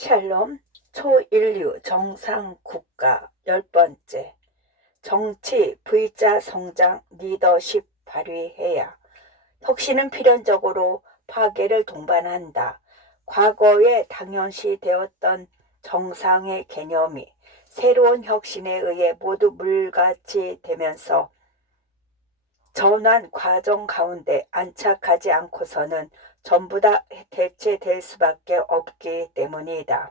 샬롬 초인류 정상국가 10번째 정치 V자 성장 리더십 발휘해야 혁신은 필연적으로 파괴를 동반한다. 과거에 당연시 되었던 정상의 개념이 새로운 혁신에 의해 모두 물같이 되면서 전환 과정 가운데 안착하지 않고서는 전부 다 대체될 수밖에 없기 때문이다.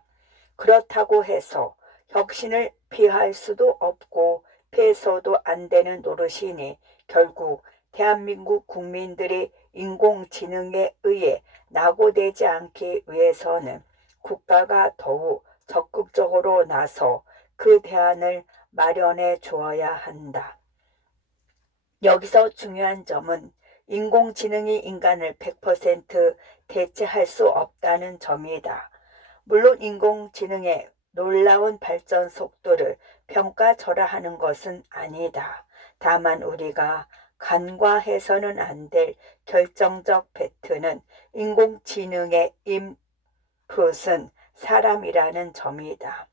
그렇다고 해서 혁신을 피할 수도 없고 피해서도 안 되는 노릇이니 결국 대한민국 국민들이 인공지능에 의해 낙오되지 않기 위해서는 국가가 더욱 적극적으로 나서 그 대안을 마련해 주어야 한다. 여기서 중요한 점은 인공지능이 인간을 100% 대체할 수 없다는 점이다. 물론 인공지능의 놀라운 발전 속도를 평가절하하는 것은 아니다. 다만 우리가 간과해서는 안 될 결정적 팩트는 인공지능의 인풋은 사람이라는 점이다.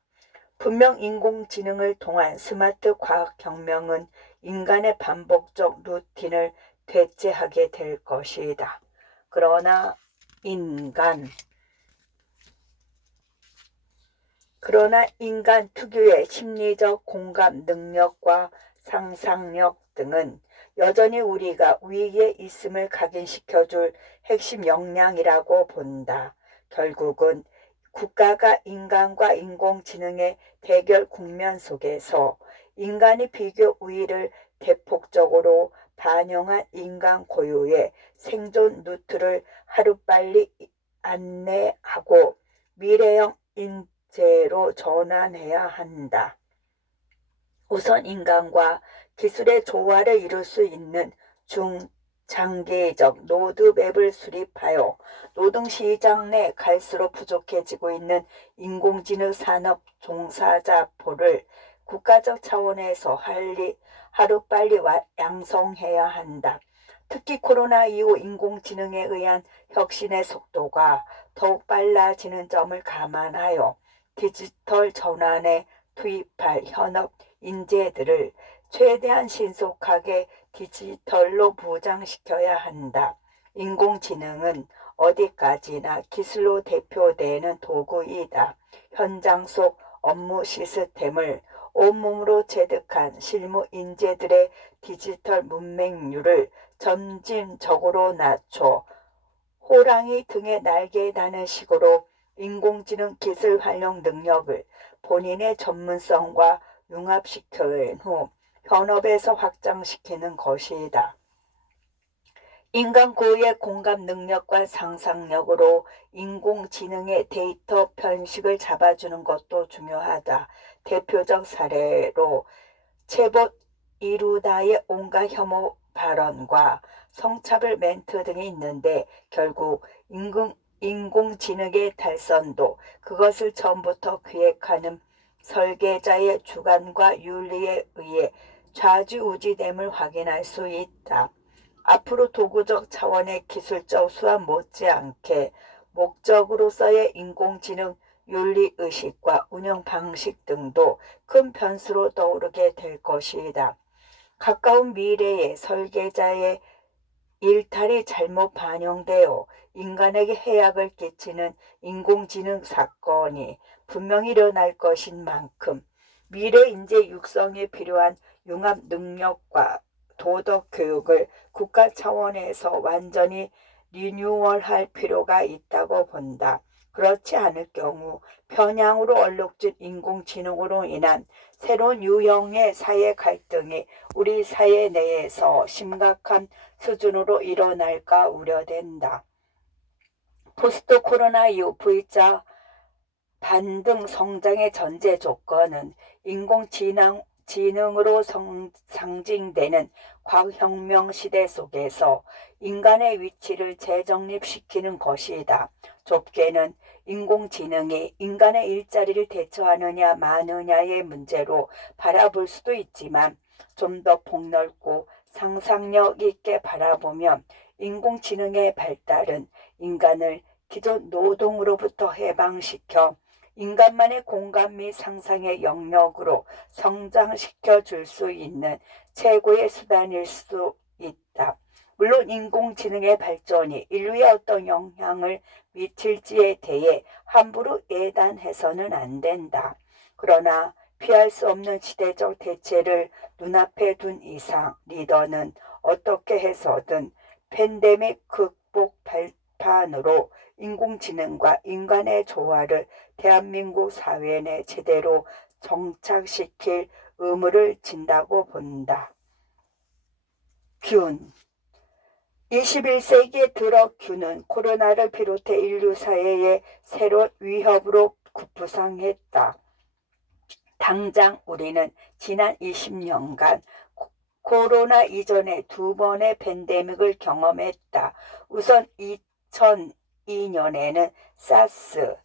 분명 인공지능을 통한 스마트 과학혁명은 인간의 반복적 루틴을 대체하게 될 것이다. 그러나 인간 특유의 심리적 공감 능력과 상상력 등은 여전히 우리가 위기에 있음을 각인시켜줄 핵심 역량이라고 본다. 결국은 국가가 인간과 인공지능의 대결 국면 속에서 인간이 비교 우위를 대폭적으로 반영한 인간 고유의 생존 루트를 하루빨리 안내하고 미래형 인재로 전환해야 한다. 우선 인간과 기술의 조화를 이룰 수 있는 중장기적 로드맵을 수립하여 노동시장 내 갈수록 부족해지고 있는 인공지능 산업 종사자 포를 국가적 차원에서 하루빨리 양성해야 한다. 특히 코로나 이후 인공지능에 의한 혁신의 속도가 더욱 빨라지는 점을 감안하여 디지털 전환에 투입할 현업 인재들을 최대한 신속하게 디지털로 부장시켜야 한다. 인공지능은 어디까지나 기술로 대표되는 도구이다. 현장 속 업무 시스템을 온몸으로 체득한 실무 인재들의 디지털 문맹률을 점진적으로 낮춰 호랑이 등에 날개 다는 식으로 인공지능 기술 활용 능력을 본인의 전문성과 융합시킨 후 현업에서 확장시키는 것이다. 인간 고유의 공감 능력과 상상력으로 인공지능의 데이터 편식을 잡아주는 것도 중요하다. 대표적 사례로 챗봇 이루다의 온갖 혐오 발언과 성차별 멘트 등이 있는데 결국 인공지능의 달선도 그것을 처음부터 기획하는 설계자의 주관과 윤리에 의해 좌지우지됨을 확인할 수 있다. 앞으로 도구적 차원의 기술적 수완 못지않게 목적으로서의 인공지능 윤리의식과 운영 방식 등도 큰 변수로 떠오르게 될 것이다. 가까운 미래의 설계자의 일탈이 잘못 반영되어 인간에게 해악을 끼치는 인공지능 사건이 분명히 일어날 것인 만큼 미래 인재 육성에 필요한 융합 능력과 도덕 교육을 국가 차원에서 완전히 리뉴얼할 필요가 있다고 본다. 그렇지 않을 경우 편향으로 얼룩진 인공지능으로 인한 새로운 유형의 사회 갈등이 우리 사회 내에서 심각한 수준으로 일어날까 우려된다. 포스트 코로나 이후 V자 반등 성장의 전제 조건은 인공지능으로 상징되는 과학혁명 시대 속에서 인간의 위치를 재정립시키는 것이다. 좁게는 인공지능이 인간의 일자리를 대처하느냐 마느냐의 문제로 바라볼 수도 있지만 좀 더 폭넓고 상상력 있게 바라보면 인공지능의 발달은 인간을 기존 노동으로부터 해방시켜 인간만의 공감 및 상상의 영역으로 성장시켜 줄 수 있는 최고의 수단일 수 있다. 물론 인공지능의 발전이 인류에 어떤 영향을 미칠지에 대해 함부로 예단해서는 안 된다. 그러나 피할 수 없는 시대적 대체를 눈앞에 둔 이상 리더는 어떻게 해서든 팬데믹 극복 발판으로 인공지능과 인간의 조화를 대한민국 사회 내 제대로 정착시킬 의무를 진다고 본다. 균 21세기에 들어 균은 코로나를 비롯해 인류 사회의 새로운 위협으로 급부상했다. 당장 우리는 지난 20년간 코로나 이전에 두 번의 팬데믹을 경험했다. 우선 2002년에는 사스,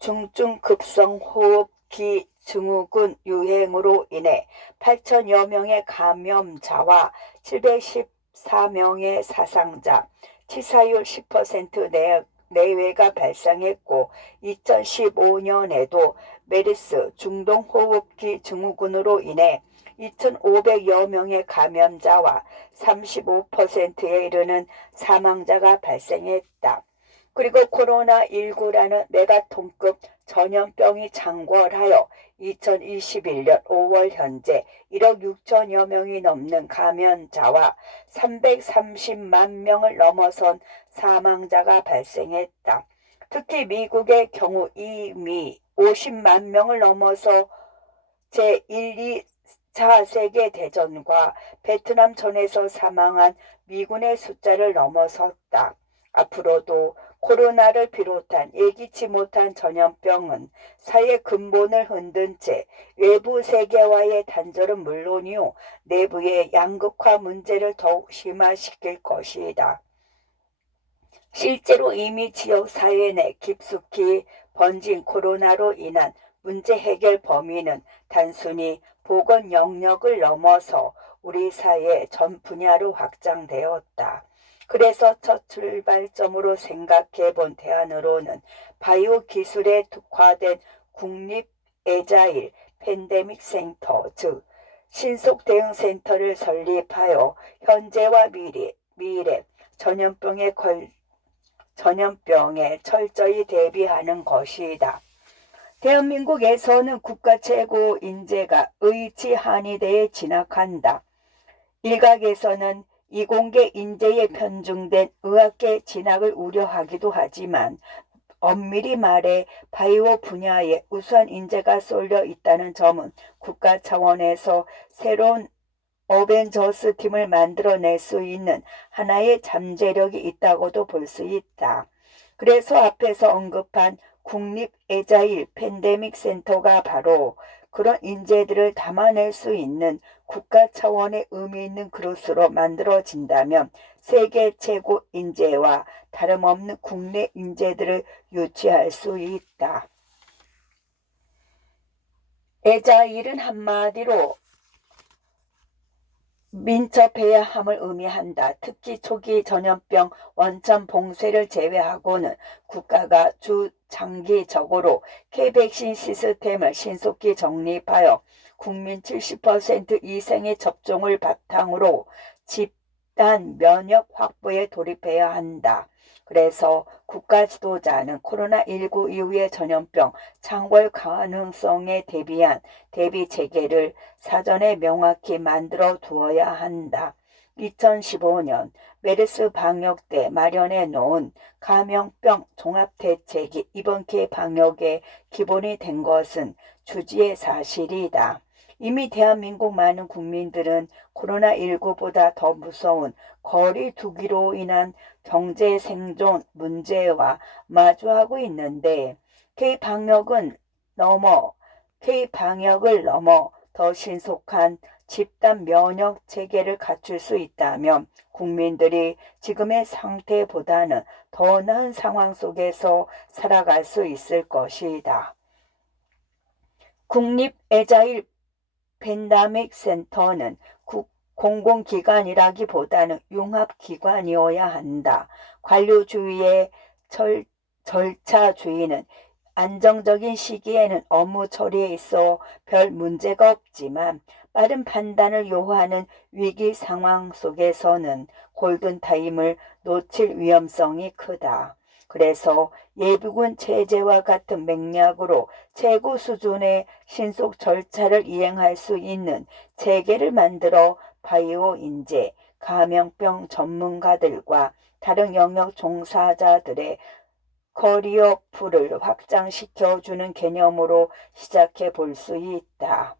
중증급성호흡기 증후군 유행으로 인해 8천여 명의 감염자와 714명의 사상자, 치사율 10% 내외가 발생했고 2015년에도 메르스 중동호흡기 증후군으로 인해 2,500여 명의 감염자와 35%에 이르는 사망자가 발생했다. 그리고 코로나19라는 메가톤급 전염병이 창궐하여 2021년 5월 현재 1억 6천여 명이 넘는 감염자와 330만 명을 넘어선 사망자가 발생했다. 특히 미국의 경우 이미 50만 명을 넘어서 제1, 2차 세계대전과 베트남 전에서 사망한 미군의 숫자를 넘어섰다. 앞으로도 코로나를 비롯한 예기치 못한 전염병은 사회 근본을 흔든 채 외부 세계와의 단절은 물론이요 내부의 양극화 문제를 더욱 심화시킬 것이다. 실제로 이미 지역 사회 내 깊숙이 번진 코로나로 인한 문제 해결 범위는 단순히 보건 영역을 넘어서 우리 사회 전 분야로 확장되었다. 그래서 첫 출발점으로 생각해 본 대안으로는 바이오 기술에 특화된 국립 에자일 팬데믹 센터, 즉 신속 대응 센터를 설립하여 현재와 미래 전염병에 철저히 대비하는 것이다. 대한민국에서는 국가 최고 인재가 의치한의대에 진학한다. 일각에서는 이공계 인재에 편중된 의학계 진학을 우려하기도 하지만 엄밀히 말해 바이오 분야에 우수한 인재가 쏠려 있다는 점은 국가 차원에서 새로운 어벤져스 팀을 만들어낼 수 있는 하나의 잠재력이 있다고도 볼 수 있다. 그래서 앞에서 언급한 국립 에자일 팬데믹 센터가 바로 그런 인재들을 담아낼 수 있는 국가 차원의 의미 있는 그릇으로 만들어진다면 세계 최고 인재와 다름없는 국내 인재들을 유치할 수 있다. 에자일은 한마디로 민첩해야 함을 의미한다. 특히 초기 전염병 원천 봉쇄를 제외하고는 국가가 주장기적으로 K백신 시스템을 신속히 정립하여 국민 70% 이상의 접종을 바탕으로 집단 면역 확보에 돌입해야 한다. 그래서 국가 지도자는 코로나19 이후의 전염병 창궐 가능성에 대비한 대비 체계를 사전에 명확히 만들어 두어야 한다. 2015년 메르스 방역 때 마련해 놓은 감염병 종합대책이 이번 기회 방역의 기본이 된 것은 주지의 사실이다. 이미 대한민국 많은 국민들은 코로나19보다 더 무서운 거리 두기로 인한 경제 생존 문제와 마주하고 있는데 K방역을 넘어 더 신속한 집단 면역 체계를 갖출 수 있다면 국민들이 지금의 상태보다는 더 나은 상황 속에서 살아갈 수 있을 것이다. 국립 에자일 팬데믹 센터는 공공기관이라기보다는 융합기관이어야 한다. 관료주의의 절차주의는 안정적인 시기에는 업무 처리에 있어 별 문제가 없지만 빠른 판단을 요하는 위기 상황 속에서는 골든타임을 놓칠 위험성이 크다. 그래서 예비군 체제와 같은 맥락으로 최고 수준의 신속 절차를 이행할 수 있는 체계를 만들어 바이오 인재, 감염병 전문가들과 다른 영역 종사자들의 커리어 풀을 확장시켜주는 개념으로 시작해 볼 수 있다.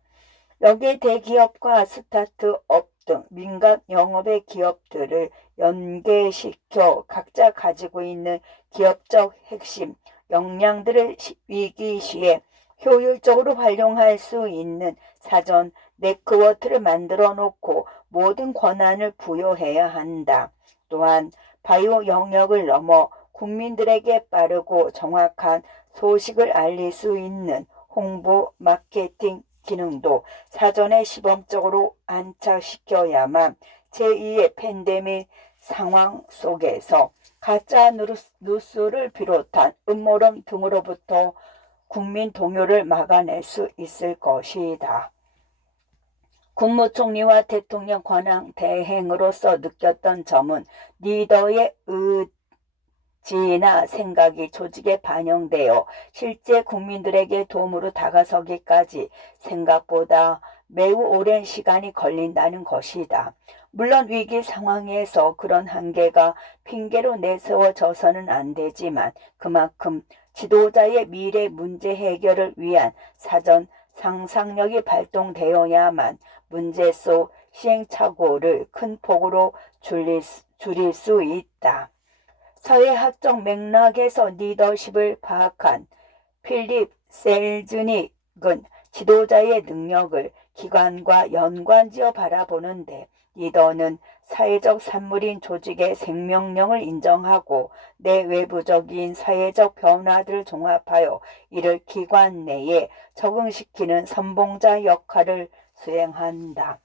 여기에 대기업과 스타트업 등 민간 영업의 기업들을 연계시켜 각자 가지고 있는 기업적 핵심 역량들을 위기 시에 효율적으로 활용할 수 있는 사전 네트워크를 만들어 놓고 모든 권한을 부여해야 한다. 또한 바이오 영역을 넘어 국민들에게 빠르고 정확한 소식을 알릴 수 있는 홍보 마케팅 기능도 사전에 시범적으로 안착시켜야만 제2의 팬데믹 상황 속에서 가짜 뉴스를 비롯한 음모론 등으로부터 국민 동요를 막아낼 수 있을 것이다. 국무총리와 대통령 권한 대행으로서 느꼈던 점은 리더의 지혜나 생각이 조직에 반영되어 실제 국민들에게 도움으로 다가서기까지 생각보다 매우 오랜 시간이 걸린다는 것이다. 물론 위기 상황에서 그런 한계가 핑계로 내세워져서는 안 되지만 그만큼 지도자의 미래 문제 해결을 위한 사전 상상력이 발동되어야만 문제 속 시행착오를 큰 폭으로 줄일 수 있다. 사회학적 맥락에서 리더십을 파악한 필립 셀즈닉은 지도자의 능력을 기관과 연관지어 바라보는데 리더는 사회적 산물인 조직의 생명력을 인정하고 내외부적인 사회적 변화들을 종합하여 이를 기관 내에 적응시키는 선봉자 역할을 수행한다.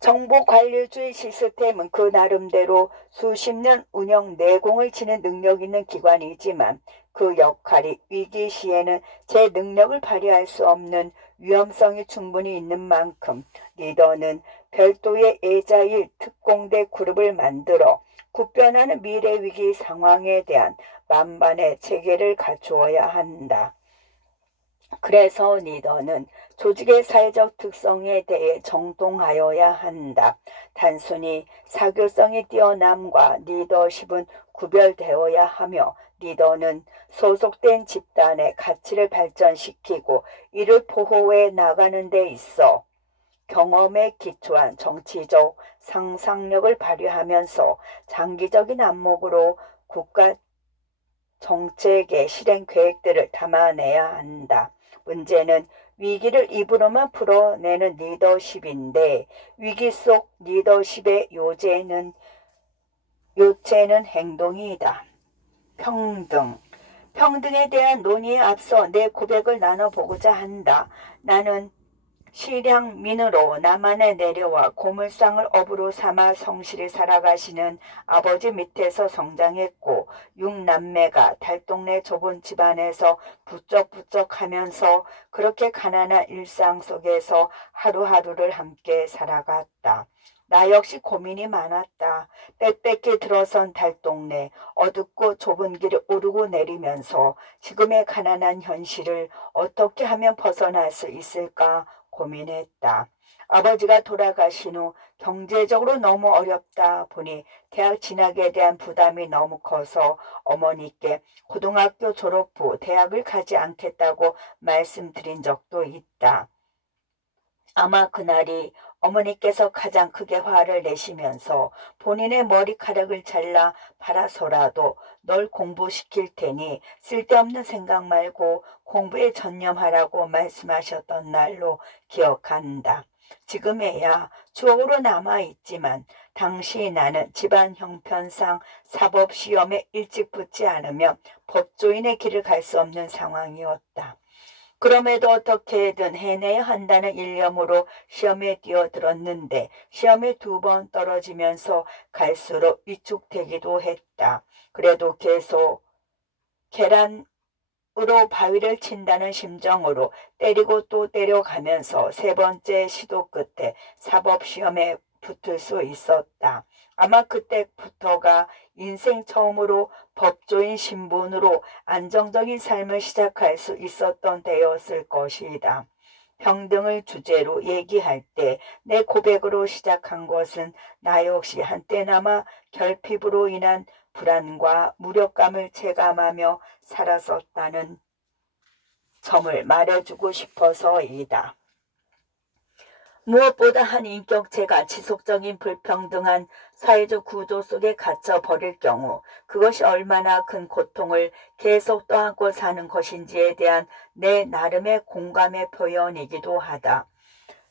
정보관리주의 시스템은 그 나름대로 수십 년 운영 내공을 지닌 능력 있는 기관이지만 그 역할이 위기 시에는 제 능력을 발휘할 수 없는 위험성이 충분히 있는 만큼 리더는 별도의 에자일 특공대 그룹을 만들어 급변하는 미래 위기 상황에 대한 만반의 체계를 갖추어야 한다. 그래서 리더는 조직의 사회적 특성에 대해 정통하여야 한다. 단순히 사교성이 뛰어남과 리더십은 구별되어야 하며 리더는 소속된 집단의 가치를 발전시키고 이를 보호해 나가는 데 있어 경험에 기초한 정치적 상상력을 발휘하면서 장기적인 안목으로 국가 정책의 실행 계획들을 담아내야 한다. 문제는 위기를 입으로만 풀어내는 리더십인데 위기 속 리더십의 요체는 행동이다. 평등에 대한 논의에 앞서 내 고백을 나눠보고자 한다. 나는 실향민으로 남한에 내려와 고물상을 업으로 삼아 성실히 살아가시는 아버지 밑에서 성장했고 6남매가 달동네 좁은 집안에서 부쩍부쩍 하면서 그렇게 가난한 일상 속에서 하루하루를 함께 살아갔다. 나 역시 고민이 많았다. 빽빽히 들어선 달동네, 어둡고 좁은 길을 오르고 내리면서 지금의 가난한 현실을 어떻게 하면 벗어날 수 있을까 고민했다. 아버지가 돌아가신 후 경제적으로 너무 어렵다 보니 대학 진학에 대한 부담이 너무 커서 어머니께 고등학교 졸업 후 대학을 가지 않겠다고 말씀드린 적도 있다. 아마 그날이 어머니께서 가장 크게 화를 내시면서 본인의 머리카락을 잘라 팔아서라도 널 공부시킬 테니 쓸데없는 생각 말고 공부에 전념하라고 말씀하셨던 날로 기억한다. 지금에야 추억으로 남아있지만 당시 나는 집안 형편상 사법시험에 일찍 붙지 않으면 법조인의 길을 갈 수 없는 상황이었다. 그럼에도 어떻게든 해내야 한다는 일념으로 시험에 뛰어들었는데 시험에 2번 떨어지면서 갈수록 위축되기도 했다. 그래도 계속 계란 으로 바위를 친다는 심정으로 때리고 또 때려가면서 세 번째 시도 끝에 사법시험에 붙을 수 있었다. 아마 그때부터가 인생 처음으로 법조인 신분으로 안정적인 삶을 시작할 수 있었던 때였을 것이다. 평등을 주제로 얘기할 때 내 고백으로 시작한 것은 나 역시 한때나마 결핍으로 인한 불안과 무력감을 체감하며 살았었다는 점을 말해주고 싶어서이다. 무엇보다 한 인격체가 지속적인 불평등한 사회적 구조 속에 갇혀 버릴 경우 그것이 얼마나 큰 고통을 계속 떠안고 사는 것인지에 대한 내 나름의 공감의 표현이기도 하다.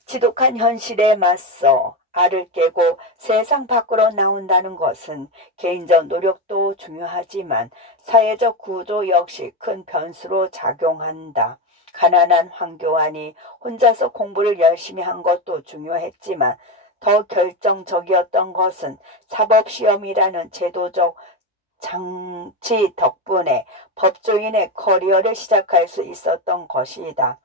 지독한 현실에 맞서 알을 깨고 세상 밖으로 나온다는 것은 개인적 노력도 중요하지만 사회적 구조 역시 큰 변수로 작용한다. 가난한 황교안이 혼자서 공부를 열심히 한 것도 중요했지만 더 결정적이었던 것은 사법시험이라는 제도적 장치 덕분에 법조인의 커리어를 시작할 수 있었던 것이다.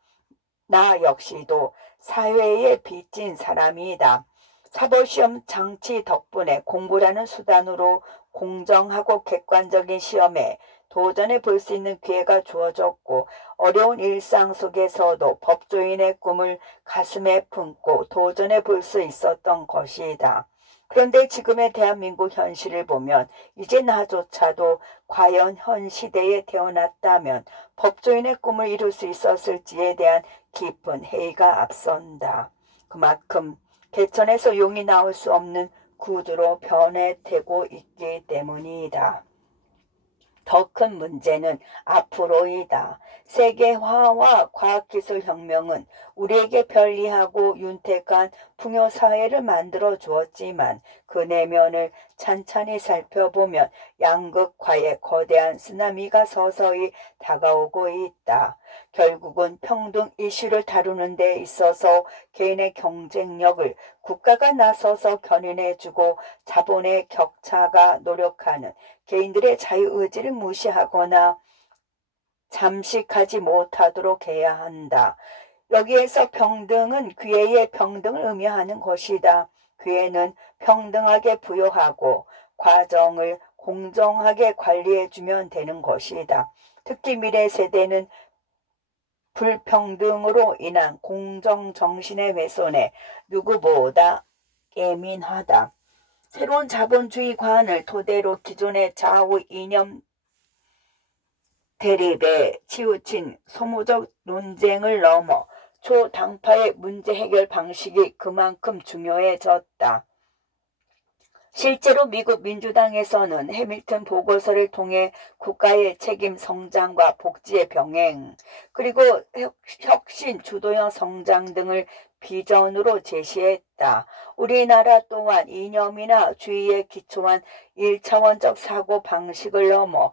나 역시도 사회에 빚진 사람이다. 사법시험 장치 덕분에 공부라는 수단으로 공정하고 객관적인 시험에 도전해 볼 수 있는 기회가 주어졌고 어려운 일상 속에서도 법조인의 꿈을 가슴에 품고 도전해 볼 수 있었던 것이다. 그런데 지금의 대한민국 현실을 보면 이제 나조차도 과연 현 시대에 태어났다면 법조인의 꿈을 이룰 수 있었을지에 대한 깊은 회의가 앞선다. 그만큼 개천에서 용이 나올 수 없는 구두로 변해되고 있기 때문이다. 더 큰 문제는 앞으로이다. 세계화와 과학기술혁명은 우리에게 편리하고 윤택한 풍요사회를 만들어 주었지만 그 내면을 찬찬히 살펴보면 양극화의 거대한 쓰나미가 서서히 다가오고 있다. 결국은 평등 이슈를 다루는 데 있어서 개인의 경쟁력을 국가가 나서서 견인해주고 자본의 격차가 노력하는 개인들의 자유의지를 무시하거나 잠식하지 못하도록 해야 한다. 여기에서 평등은 기회의 평등을 의미하는 것이다. 기회는 평등하게 부여하고 과정을 공정하게 관리해주면 되는 것이다. 특히 미래 세대는 불평등으로 인한 공정정신의 훼손에 누구보다 예민하다. 새로운 자본주의관을 토대로 기존의 좌우 이념 대립에 치우친 소모적 논쟁을 넘어 초당파의 문제 해결 방식이 그만큼 중요해졌다. 실제로 미국 민주당에서는 해밀턴 보고서를 통해 국가의 책임 성장과 복지의 병행, 그리고 혁신 주도형 성장 등을 비전으로 제시했다. 우리나라 또한 이념이나 주의에 기초한 1차원적 사고 방식을 넘어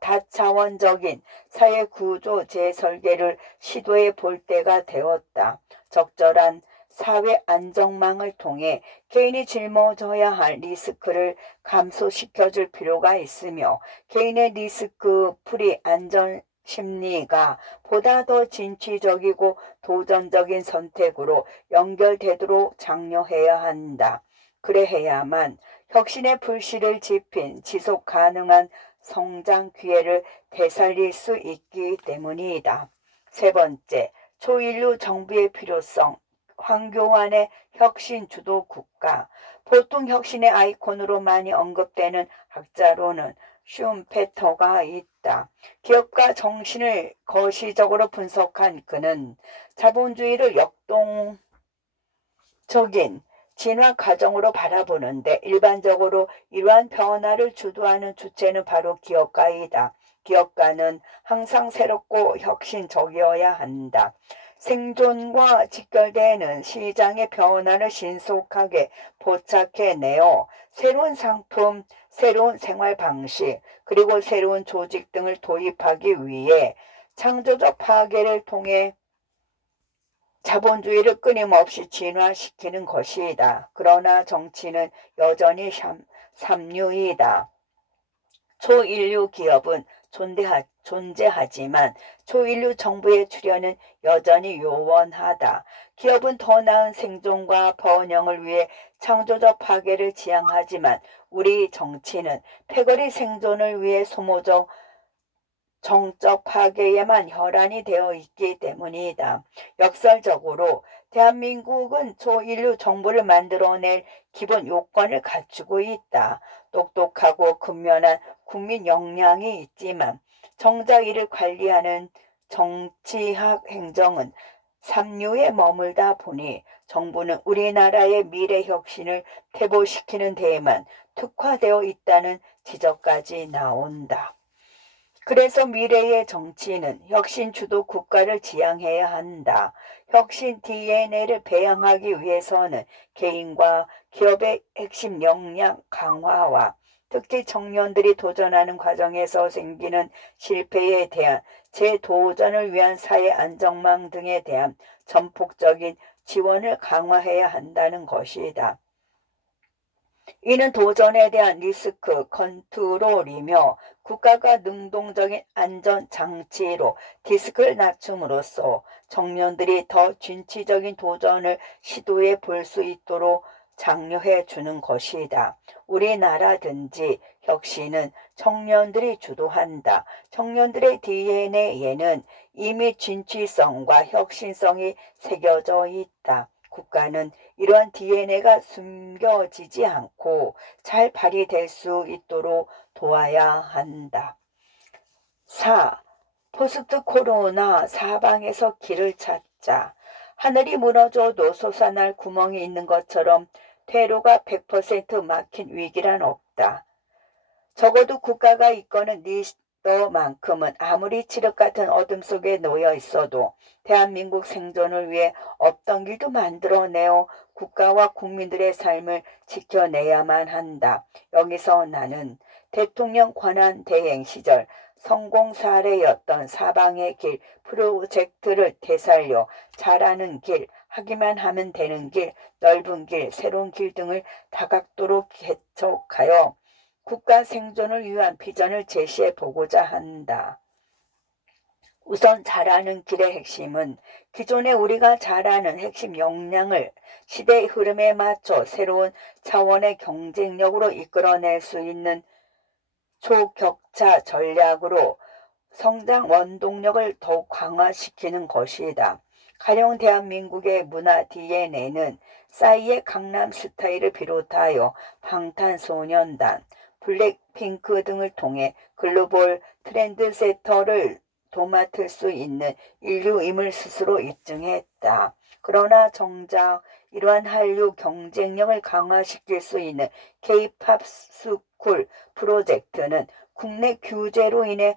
다차원적인 사회구조 재설계를 시도해 볼 때가 되었다. 적절한 사회 안정망을 통해 개인이 짊어져야 할 리스크를 감소시켜줄 필요가 있으며 개인의 리스크 프리 안전 심리가 보다 더 진취적이고 도전적인 선택으로 연결되도록 장려해야 한다. 그래야만 혁신의 불씨를 지핀 지속 가능한 성장 기회를 되살릴 수 있기 때문이다. 세 번째, 초인류 정부의 필요성. 황교안의 혁신 주도 국가. 보통 혁신의 아이콘으로 많이 언급되는 학자로는 슈음페터가 있다. 기업가 정신을 거시적으로 분석한 그는 자본주의를 역동적인 진화 과정으로 바라보는데 일반적으로 이러한 변화를 주도하는 주체는 바로 기업가이다. 기업가는 항상 새롭고 혁신적이어야 한다. 생존과 직결되는 시장의 변화를 신속하게 포착해내어 새로운 상품, 새로운 생활 방식, 그리고 새로운 조직 등을 도입하기 위해 창조적 파괴를 통해 자본주의를 끊임없이 진화시키는 것이다. 그러나 정치는 여전히 삼류이다. 초인류 기업은 존재하지만 초인류 정부의 출현은 여전히 요원하다. 기업은 더 나은 생존과 번영을 위해 창조적 파괴를 지향하지만 우리 정치는 패거리 생존을 위해 소모적 정적 파괴에만 혈안이 되어 있기 때문이다. 역설적으로 대한민국은 초인류 정부를 만들어낼 기본 요건을 갖추고 있다. 똑똑하고 근면한 국민 역량이 있지만 정작 이를 관리하는 정치학 행정은 삼류에 머물다 보니 정부는 우리나라의 미래 혁신을 퇴보시키는 데에만 특화되어 있다는 지적까지 나온다. 그래서 미래의 정치인은 혁신 주도 국가를 지향해야 한다. 혁신 DNA를 배양하기 위해서는 개인과 기업의 핵심 역량 강화와 특히 청년들이 도전하는 과정에서 생기는 실패에 대한 재도전을 위한 사회 안정망 등에 대한 전폭적인 지원을 강화해야 한다는 것이다. 이는 도전에 대한 리스크 컨트롤이며 국가가 능동적인 안전장치로 리스크를 낮춤으로써 청년들이 더 진취적인 도전을 시도해 볼 수 있도록 장려해 주는 것이다. 우리나라든지 혁신은 청년들이 주도한다. 청년들의 DNA에는 이미 진취성과 혁신성이 새겨져 있다. 국가는 이러한 DNA가 숨겨지지 않고 잘 발휘될 수 있도록 도와야 한다. 4. 포스트 코로나 사방에서 길을 찾자. 하늘이 무너져도 솟아날 구멍이 있는 것처럼 퇴로가 100% 막힌 위기란 없다. 적어도 국가가 이끄는 리더만큼은 아무리 칠흑 같은 어둠 속에 놓여 있어도 대한민국 생존을 위해 없던 길도 만들어내어 국가와 국민들의 삶을 지켜내야만 한다. 여기서 나는 대통령 권한 대행 시절 성공 사례였던 사방의 길 프로젝트를 되살려 잘하는 길, 하기만 하면 되는 길, 넓은 길, 새로운 길 등을 다각도로 개척하여 국가 생존을 위한 비전을 제시해 보고자 한다. 우선 잘하는 길의 핵심은 기존에 우리가 잘하는 핵심 역량을 시대의 흐름에 맞춰 새로운 차원의 경쟁력으로 이끌어낼 수 있는 초격차 전략으로 성장 원동력을 더욱 강화시키는 것이다. 가령 대한민국의 문화 DNA는 싸이의 강남 스타일을 비롯하여 방탄소년단, 블랙핑크 등을 통해 글로벌 트렌드세터를 도맡을 수 있는 인류임을 스스로 입증했다. 그러나 정작 이러한 한류 경쟁력을 강화시킬 수 있는 K-팝 스쿨 프로젝트는 국내 규제로 인해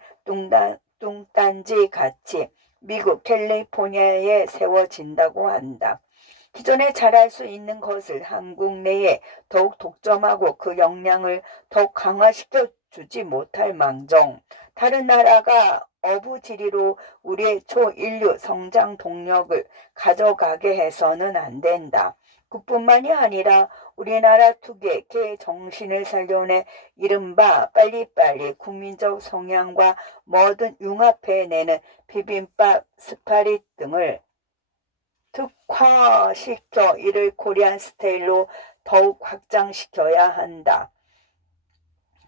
뚱딴지 같이 미국 캘리포니아에 세워진다고 한다. 기존에 잘할 수 있는 것을 한국 내에 더욱 독점하고 그 역량을 더욱 강화시켜 주지 못할 망정 다른 나라가 어부지리로 우리의 초인류 성장 동력을 가져가게 해서는 안 된다. 그뿐만이 아니라 우리나라 특유의 개 정신을 살려내 이른바 빨리빨리 국민적 성향과 뭐든 융합해내는 비빔밥 스파릿 등을 특화시켜 이를 코리안 스타일로 더욱 확장시켜야 한다.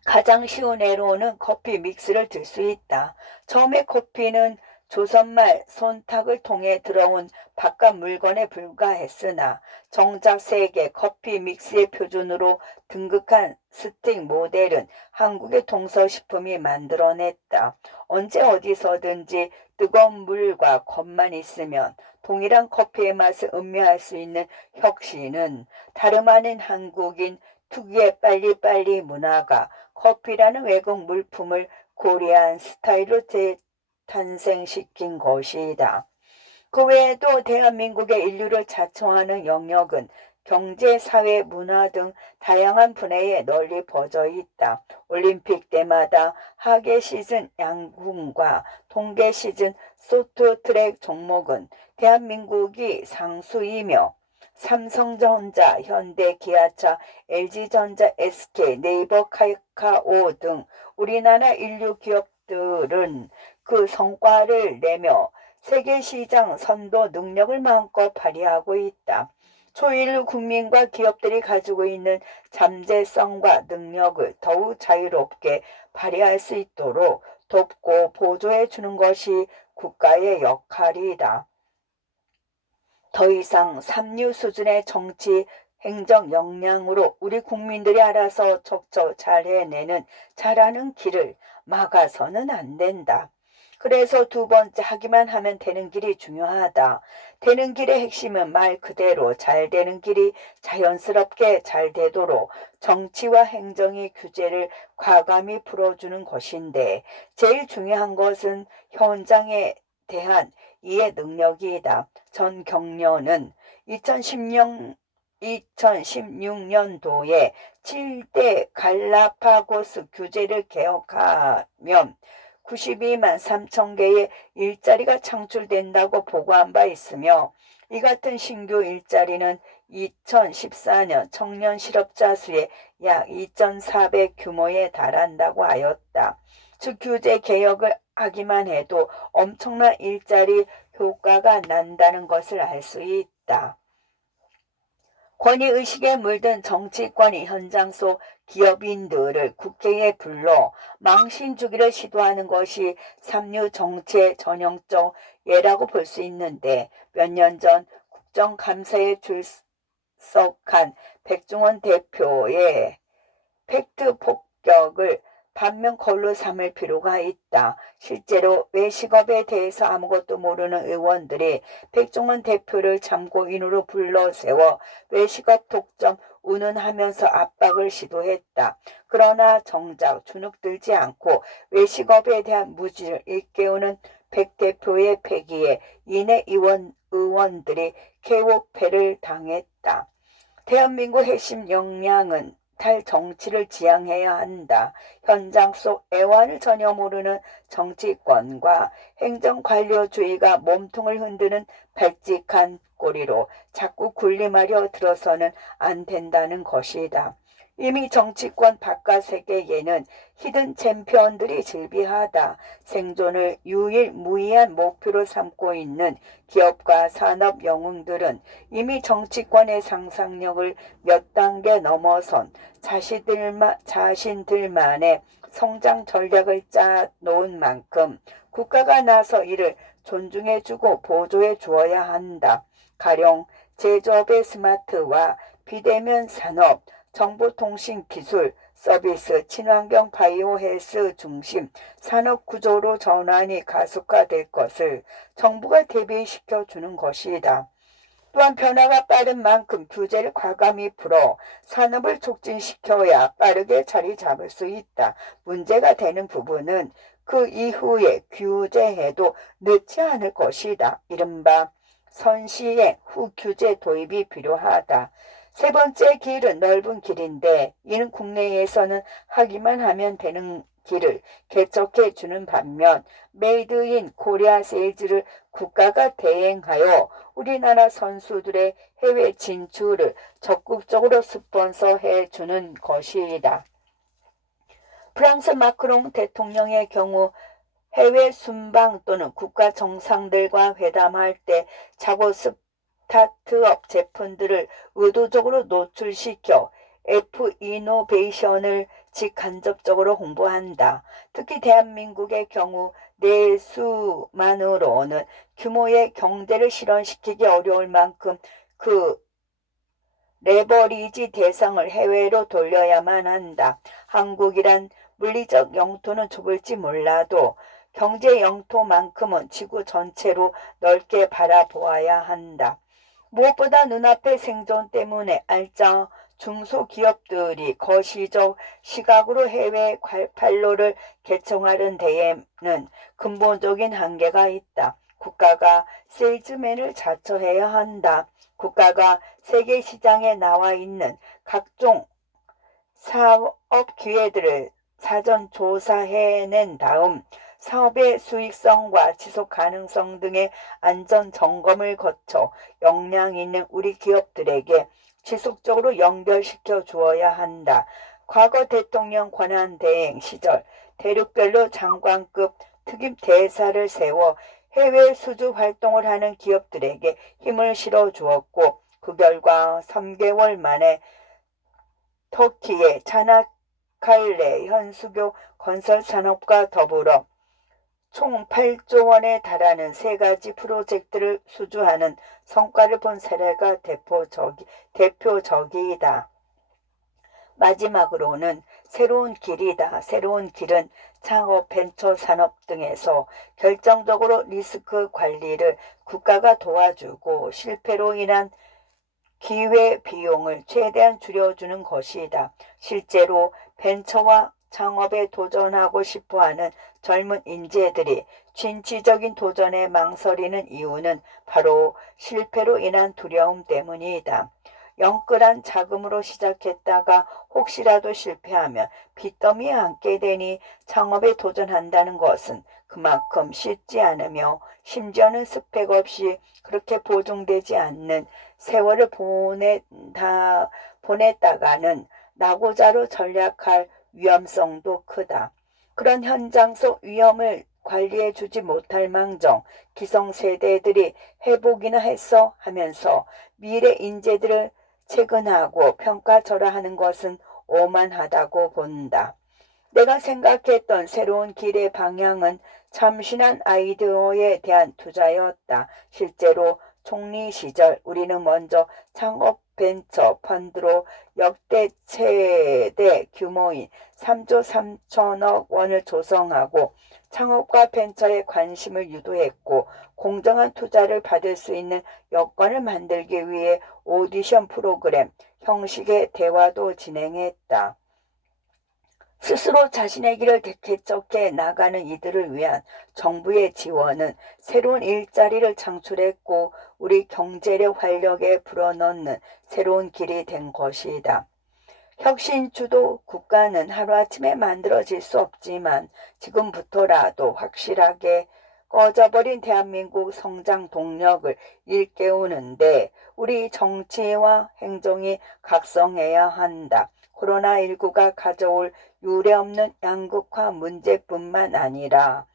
가장 쉬운 예로는 커피 믹스를 들 수 있다. 처음에 커피는 조선말 손탁을 통해 들어온 바깥 물건에 불과했으나 정작 세계 커피 믹스의 표준으로 등극한 스틱 모델은 한국의 동서식품이 만들어냈다. 언제 어디서든지 뜨거운 물과 겉만 있으면 동일한 커피의 맛을 음미할 수 있는 혁신은 다름 아닌 한국인 특유의 빨리빨리 문화가 커피라는 외국 물품을 코리안 스타일로 재탄생시킨 것이다. 그 외에도 대한민국의 인류를 자청하는 영역은 경제, 사회, 문화 등 다양한 분야에 널리 퍼져 있다. 올림픽 때마다 하계 시즌 양궁과 동계 시즌 쇼트트랙 종목은 대한민국이 상수이며 삼성전자, 현대, 기아차, LG전자, SK, 네이버, 카카오 등 우리나라 인류 기업 기업들은 그 성과를 내며 세계시장 선도 능력을 마음껏 발휘하고 있다. 초일류 국민과 기업들이 가지고 있는 잠재성과 능력을 더욱 자유롭게 발휘할 수 있도록 돕고 보조해 주는 것이 국가의 역할이다. 더 이상 삼류 수준의 정치 행정 역량으로 우리 국민들이 알아서 척척 잘 해내는 잘하는 길을 막아서는 안 된다. 그래서 두 번째, 하기만 하면 되는 길이 중요하다. 되는 길의 핵심은 말 그대로 잘 되는 길이 자연스럽게 잘 되도록 정치와 행정의 규제를 과감히 풀어주는 것인데, 제일 중요한 것은 현장에 대한 이해 능력이다. 전 경련은 2016년도에 7대 갈라파고스 규제를 개혁하면 92만 3천 개의 일자리가 창출된다고 보고한 바 있으며, 이 같은 신규 일자리는 2014년 청년 실업자 수의 약 2,400 규모에 달한다고 하였다. 즉 규제 개혁을 하기만 해도 엄청난 일자리 효과가 난다는 것을 알 수 있다. 권위의식에 물든 정치권이 현장 속 기업인들을 국회에 불러 망신 주기를 시도하는 것이 삼류 정치의 전형적 예라고 볼 수 있는데, 몇 년 전 국정감사에 출석한 백종원 대표의 팩트 폭격을 반면 걸로 삼을 필요가 있다. 실제로 외식업에 대해서 아무것도 모르는 의원들이 백종원 대표를 참고인으로 불러세워 외식업 독점 운운하면서 압박을 시도했다. 그러나 정작 주눅들지 않고 외식업에 대한 무지를 일깨우는 백 대표의 패기에 이내 의원들이 쾌옥패를 당했다. 대한민국 핵심 역량은 탈정치를 지향해야 한다. 현장 속 애환을 전혀 모르는 정치권과 행정관료주의가 몸통을 흔드는 발칙한 꼬리로 자꾸 군림하려 들어서는 안 된다는 것이다. 이미 정치권 바깥 세계에는 히든 챔피언들이 즐비하다. 생존을 유일무이한 목표로 삼고 있는 기업과 산업 영웅들은 이미 정치권의 상상력을 몇 단계 넘어선 자신들만의 성장 전략을 짜 놓은 만큼 국가가 나서 이를 존중해주고 보조해 주어야 한다. 가령 제조업의 스마트와 비대면 산업, 정보통신기술, 서비스, 친환경 바이오 헬스 중심 산업 구조로 전환이 가속화될 것을 정부가 대비시켜 주는 것이다. 또한 변화가 빠른 만큼 규제를 과감히 풀어 산업을 촉진시켜야 빠르게 자리 잡을 수 있다. 문제가 되는 부분은 그 이후에 규제해도 늦지 않을 것이다. 이른바 선시행 후 규제 도입이 필요하다. 세 번째 길은 넓은 길인데, 이는 국내에서는 하기만 하면 되는 길을 개척해 주는 반면 메이드 인 코리아 세일즈를 국가가 대행하여 우리나라 선수들의 해외 진출을 적극적으로 스폰서해 주는 것이다. 프랑스 마크롱 대통령의 경우 해외 순방 또는 국가 정상들과 회담할 때 자국 스타트업 제품들을 의도적으로 노출시켜 F-이노베이션을 직간접적으로 홍보한다. 특히 대한민국의 경우 내수만으로는 규모의 경제를 실현시키기 어려울 만큼 그 레버리지 대상을 해외로 돌려야만 한다. 한국이란 물리적 영토는 좁을지 몰라도 경제 영토만큼은 지구 전체로 넓게 바라보아야 한다. 무엇보다 눈앞의 생존 때문에 알짜 중소기업들이 거시적 시각으로 해외 판로를 개청하는 데에는 근본적인 한계가 있다. 국가가 세일즈맨을 자처해야 한다. 국가가 세계시장에 나와 있는 각종 사업 기회들을 사전 조사해낸 다음 사업의 수익성과 지속 가능성 등의 안전 점검을 거쳐 역량 있는 우리 기업들에게 지속적으로 연결시켜 주어야 한다. 과거 대통령 권한대행 시절 대륙별로 장관급 특임 대사를 세워 해외 수주 활동을 하는 기업들에게 힘을 실어주었고 그 결과 3개월 만에 터키의 차나칼레 현수교 건설 산업과 더불어 총 8조 원에 달하는 3가지 프로젝트를 수주하는 성과를 본 사례가 대표적이다. 마지막으로는 새로운 길이다. 새로운 길은 창업, 벤처 산업 등에서 결정적으로 리스크 관리를 국가가 도와주고 실패로 인한 기회 비용을 최대한 줄여주는 것이다. 실제로 벤처와 창업에 도전하고 싶어하는 젊은 인재들이 진취적인 도전에 망설이는 이유는 바로 실패로 인한 두려움 때문이다. 영끌한 자금으로 시작했다가 혹시라도 실패하면 빚더미에 앉게 되니 창업에 도전한다는 것은 그만큼 쉽지 않으며 심지어는 스펙 없이 그렇게 보증되지 않는 세월을 보냈다가는 낙오자로 전락할 위험성도 크다. 그런 현장 속 위험을 관리해 주지 못할 망정 기성세대들이 회복이나 했어 하면서 미래 인재들을 체근하고 평가절하하는 것은 오만하다고 본다. 내가 생각했던 새로운 길의 방향은 참신한 아이디어에 대한 투자였다. 실제로 총리 시절 우리는 먼저 창업 벤처 펀드로 역대 최대 규모인 3조 3천억 원을 조성하고 창업과 벤처에 관심을 유도했고 공정한 투자를 받을 수 있는 여건을 만들기 위해 오디션 프로그램 형식의 대화도 진행했다. 스스로 자신의 길을 개척해 나가는 이들을 위한 정부의 지원은 새로운 일자리를 창출했고 우리 경제력 활력에 불어넣는 새로운 길이 된 것이다. 혁신주도 국가는 하루아침에 만들어질 수 없지만 지금부터라도 확실하게 꺼져버린 대한민국 성장 동력을 일깨우는데 우리 정치와 행정이 각성해야 한다. 코로나19가 가져올 유례없는 양극화 문제뿐만 아니라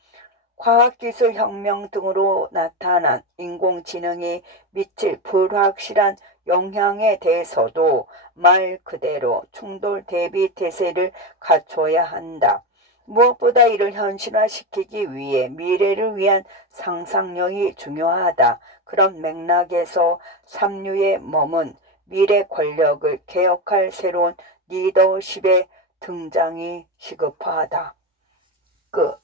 과학기술 혁명 등으로 나타난 인공지능이 미칠 불확실한 영향에 대해서도 말 그대로 충돌 대비 태세를 갖춰야 한다. 무엇보다 이를 현실화시키기 위해 미래를 위한 상상력이 중요하다. 그런 맥락에서 삼류에 머문 미래 권력을 개혁할 새로운 리더십의 등장이 시급하다. 끝.